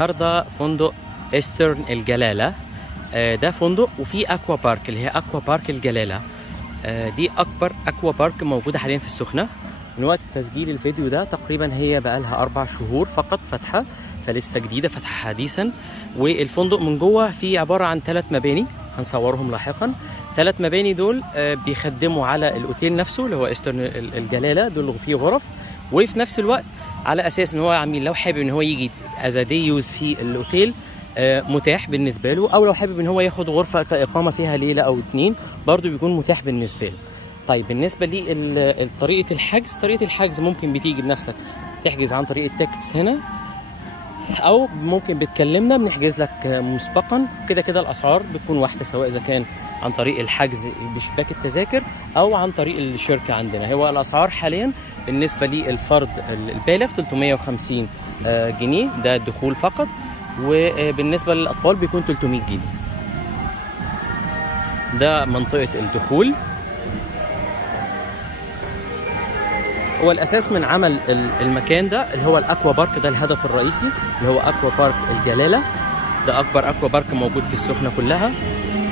النهارده فندق ايسترن الجلالة. ده فندق وفي اكوا بارك اللي هي اكوا بارك الجلالة. دي اكبر اكوا بارك موجودة حاليا في السخنة. من وقت تسجيل الفيديو ده تقريبا هي بقالها 4 شهور فقط فاتحة، فلسه جديدة فاتحة حديثا. والفندق من جوه فيه عبارة عن 3 مباني هنصورهم لاحقا. 3 مباني دول بيخدموا على الاوتيل نفسه اللي هو ايسترن الجلالة، دول فيه غرف، وفي نفس الوقت على اساس ان هو عميل لو حابب ان هو يجي از دي يوز في الاوتيل متاح بالنسبه له، او لو حابب ان هو ياخد غرفه كاقامه فيها ليله او 2 برضو بيكون متاح بالنسبه له. طيب بالنسبه لطريقه الحجز، طريقه الحجز ممكن بتيجي بنفسك تحجز عن طريق التيكتس هنا، او ممكن بتكلمنا بنحجز لك مسبقا. كده كده الاسعار بتكون واحده، سواء اذا كان عن طريق الحجز بشباك التذاكر او عن طريق الشركه عندنا. هو الاسعار حاليا بالنسبه للفرد البالغ 350 جنيه ده الدخول فقط، وبالنسبه للاطفال بيكون 300 جنيه. ده منطقه الدخول. هو الاساس من عمل المكان ده اللي هو الاكوا بارك، ده الهدف الرئيسي اللي هو اكوا بارك الجلاله. ده اكبر اكوا بارك موجود في السخنه كلها.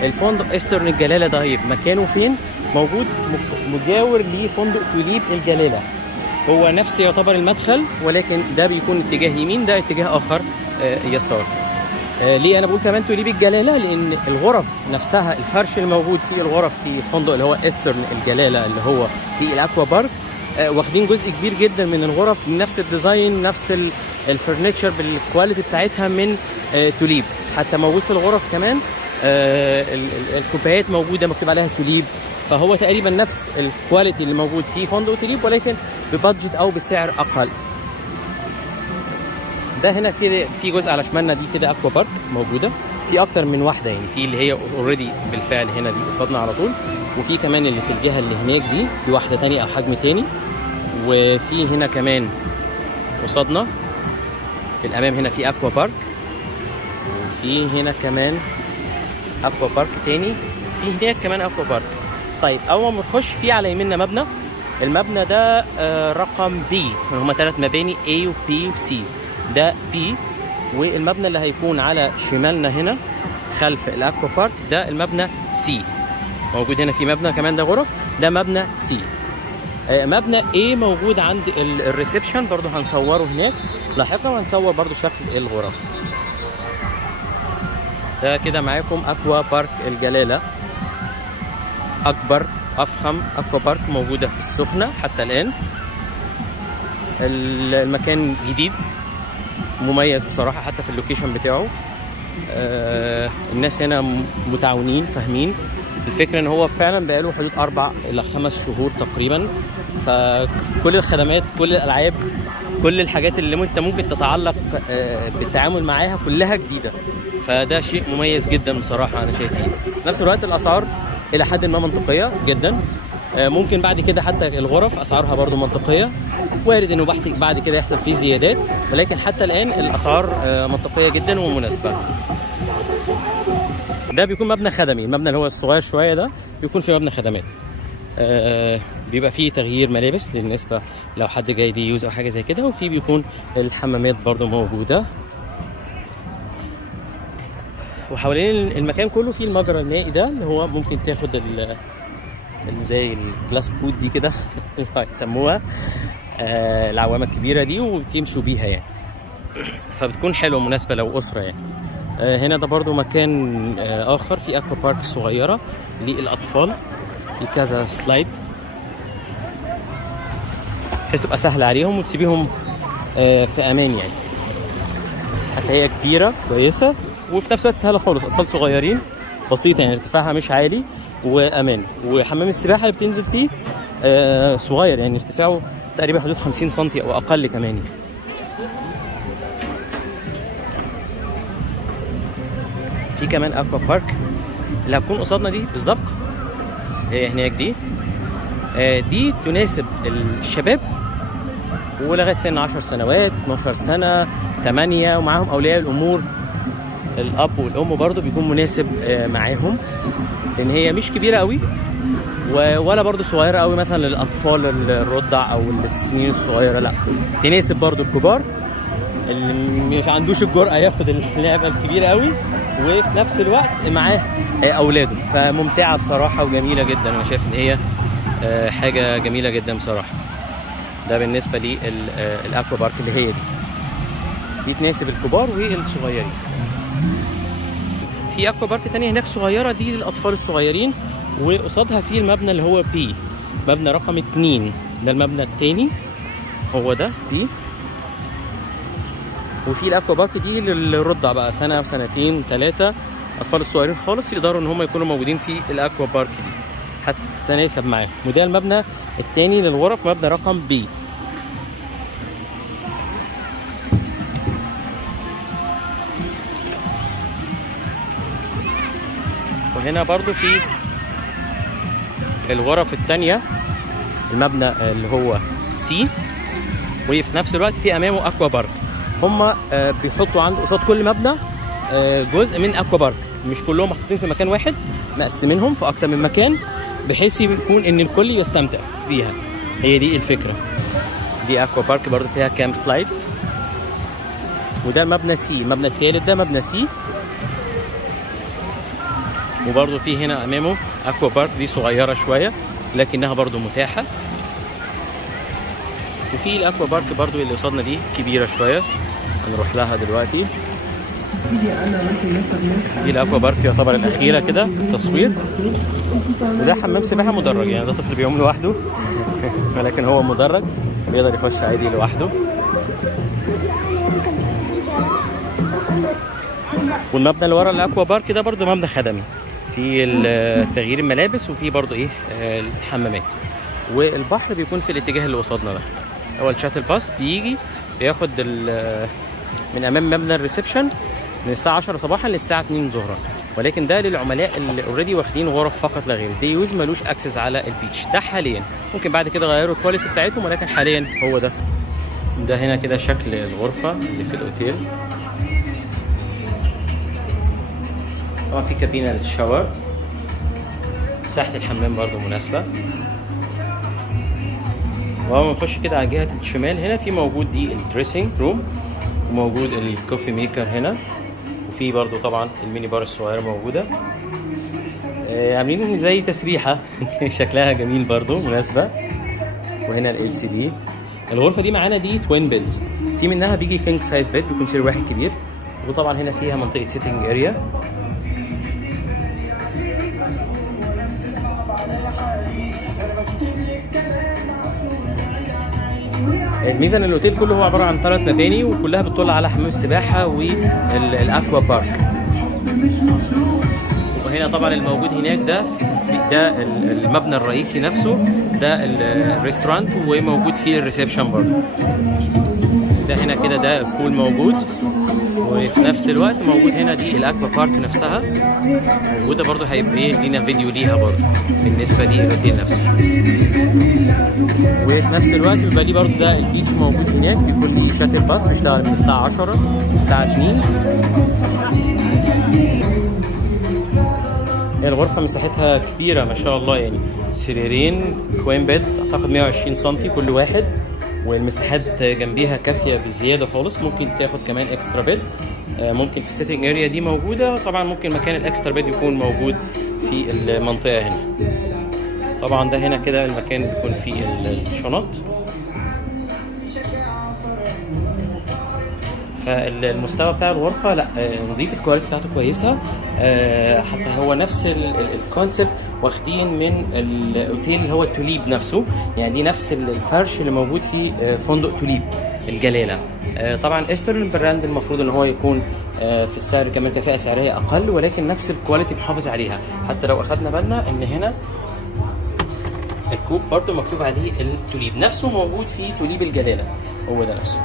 الفندق ايسترن الجلاله ده مكانه فين؟ موجود مجاور لفندق توليب الجلاله. هو نفس يعتبر المدخل، ولكن ده بيكون اتجاه يمين، ده اتجاه اخر يسار. ليه انا بقول كمان توليب الجلاله؟ لان الغرف نفسها، الفرش الموجود في الغرف في الفندق اللي هو ايسترن الجلاله اللي هو في الاكوا بارك، واخدين جزء كبير جدا من الغرف من نفس الديزاين، نفس الفرنتشر بالكواليتي بتاعتها من توليب. حتى موجود في الغرف كمان الكوبايات موجوده مكتوب عليها توليب، فهو تقريبا نفس الكواليتي اللي موجود في فندق توليب ولكن ببادجت او بسعر اقل. ده هنا في جزء على شمالنا دي كده اكوا بارك موجوده، في اكتر من واحده يعني، في اللي هي اوريدي بالفعل هنا دي قصادنا على طول، وفي كمان اللي في الجهه اللي هناك دي واحده ثانيه او حجم ثاني، وفي هنا كمان قصادنا في الامام هنا في اكوا بارك، وفي هنا كمان اكوا بارك ثاني، في هناك كمان اكوا بارك. طيب اول ما نخش في على يميننا مبنى، المبنى ده رقم بي، هما 3 مباني A و B و C. ده B، والمبنى اللي هيكون على شمالنا هنا خلف الاكوا بارك ده المبنى C. موجود هنا في مبنى كمان ده غرف، ده مبنى C. مبنى A موجود عند الريسبشن، برضو هنصوره هناك لاحقا، وهنصور برضو شكل الغرف. ده كده معاكم اكوا بارك الجلاله، اكبر افخم اكوا بارك موجوده في السخنه حتى الان. المكان جديد مميز بصراحه حتى في اللوكيشن بتاعه. الناس هنا متعاونين فاهمين الفكره ان هو فعلا بقاله حدود 4 إلى 5 شهور تقريبا، فكل الخدمات كل الالعاب كل الحاجات اللي انت ممكن تتعلق بالتعامل معاها كلها جديده، فده شيء مميز جدا بصراحه انا شايفه. في نفس الوقت الاسعار الى حد ما منطقيه جدا. ممكن بعد كده حتى الغرف اسعارها برضو منطقيه، وارد انه بعد كده يحصل فيه زيادات، ولكن حتى الان الاسعار منطقيه جدا ومناسبه. ده بيكون مبنى خدمي، المبنى اللي هو الصغير شويه ده بيكون في مبنى خدمات. بيبقى فيه تغيير ملابس بالنسبه لو حد جاي دي يوز او حاجه زي كده، وفي بيكون الحمامات برضو موجوده. وحوالين المكان كله في المجرى المائي ده اللي هو ممكن تاخد زي الجلاس بوت دي كده يسموها العوامه الكبيره دي وتمشوا بيها يعني، فبتكون حلوه مناسبه لو اسره يعني. هنا ده برضو مكان اخر في اكوا بارك صغيره للاطفال، في كذا سلايد بحيث تبقى سهله عليهم وتسيبيهم في امان يعني. حتى هي كبيره كويسه وفي نفس الوقت سهله خالص، اطفال صغيرين بسيطه يعني، ارتفاعها مش عالي وامان. وحمام السباحه اللي بتنزل فيه صغير يعني، ارتفاعه تقريبا حدود 50 سم او اقل كمان. في كمان اكوا بارك اللي هتكون قصادنا دي بالظبط، هي هناك دي تناسب الشباب ولغايه سن 10 سنوات 12 سنه 8، ومعاهم اولياء الامور الاب والام برضو بيكون مناسب معاهم، لان هي مش كبيره قوي ولا برضو صغيره قوي مثلا للاطفال الرضع او السنين الصغيره، لا تناسب برضو الكبار اللي مش عندوش الجرأة ياخد اللعبة الكبيرة قوي، وفي نفس الوقت معاه اولاده. فممتعة بصراحة وجميلة جدا. انا شايف ان هي حاجة جميلة جدا بصراحة. ده بالنسبة لي الاكوا بارك اللي هي دي تناسب الكبار والصغيرين. في اكوا بارك تانية هناك صغيرة، دي للاطفال الصغيرين، وقصادها في المبنى اللي هو بي، مبنى رقم 2. ده المبنى التاني، هو ده بي. وفي الاكوا بارك دي للرضع بقى، سنة وسنتين وثلاثة، الاطفال الصغيرين خالص يقدروا ان هم يكونوا موجودين في الاكوا بارك دي، حتى تناسب معاهم. وده المبنى التاني للغرف، مبنى رقم بي. وهنا برضو في الغرف التانية المبنى اللي هو سي، وفي نفس الوقت في امامه اكوا بارك. هم بيحطوا عند قصاد كل مبنى جزء من اكوا بارك، مش كلهم محطوطين في مكان واحد، مقسمينهم في اكتر من مكان بحيث يكون ان الكل يستمتع بيها. هي دي الفكرة. دي اكوا بارك برضو فيها كام سلايدز. وده مبنى سي، المبنى الثالث ده مبنى سي. وبرضو في هنا امامه اكوا بارك، دي صغيرة شوية لكنها برضو متاحة. وفي الاكوا بارك برضو اللي قصادنا دي كبيرة شوية، هنروح لها دلوقتي. دي الاكوا بارك يعتبر الاخيرة كده في التصوير. وده حمام سباحة مدرج، يعني ده طفل بيقوم لوحده ولكن هو مدرج بيقدر يخش عادي لوحده. والمبنى اللي ورا الاكوا بارك ده برضو مبنى خدمي، في تغيير الملابس وفي برضو الحمامات. والبحر بيكون في الاتجاه اللي قصادنا ده. اول شاتل باص بيجي بياخد من امام مبنى الريسبشن من الساعه 10 صباحا للساعه 2 ظهرا، ولكن ده للعملاء اللي اوريدي واخدين غرف فقط لا غير. دي يوز ملوش اكسس على البيتش ده حاليا، ممكن بعد كده غيروا البوليسي بتاعتهم، ولكن حاليا هو ده. ده هنا كده شكل الغرفه اللي في الاوتيل. طبعا في كابينه للشاور، مساحه الحمام برضو مناسبه. وأول ما نخش كده على جهة الشمال هنا في موجود دي الدريسنج روم، وموجود الكوفي ميكر هنا، وفي برضو طبعا الميني بار الصغيرة موجودة. عاملين زي تسريحة شكلها جميل برضو مناسبة. وهنا ال LCD. الغرفة دي معانا دي توين بيد، في منها بيجي كينج سايز بيد بيكون سرير واحد كبير. وطبعا هنا فيها منطقة سيتنج اريا. الميزه ان الاوتيل كله هو عباره عن 3 مباني، وكلها بتطل على حمام السباحه والاكوا بارك. وهنا طبعا الموجود هناك ده المبنى الرئيسي نفسه، ده الريستورانت، وموجود فيه الريسبشن برضه. ده هنا كده ده بول موجود، وفي نفس الوقت موجود هنا دي الاكوا بارك نفسها موجوده برضه. هيبقى لينا فيديو ليها برضه بالنسبه للاوتيل نفسه. وفي نفس الوقت بيبقى ليه برضه ده البيتش موجود هناك، بيكون ليه شاتل باص بيشتغل من الساعه 10 للساعه 2. هي الغرفه مساحتها كبيره ما شاء الله، يعني سريرين كوين بيد اعتقد 120 سم كل واحد، والمساحات جنبيها كافيه بالزياده خالص. ممكن تاخد كمان اكسترا بيد، ممكن في السيتنج اريا دي موجوده. طبعا ممكن مكان الاكسترا بيد يكون موجود في المنطقه هنا. طبعا ده هنا كده المكان بيكون فيه الشنط. فالمستوى بتاع الغرفه لا نضيف، الكواليتي بتاعته كويسه. حتى هو نفس الكونسيبت واخدين من الاوتيل اللي هو التوليب نفسه، يعني دي نفس الفرش اللي موجود في فندق توليب الجلاله. طبعا ايسترن براند المفروض ان هو يكون في السعر كمان كفاءه سعريه اقل، ولكن نفس الكواليتي محافظ عليها. حتى لو اخدنا بالنا ان هنا الكوب برضو مكتوب عليه التوليب، نفسه موجود في توليب الجلاله، هو ده نفسه.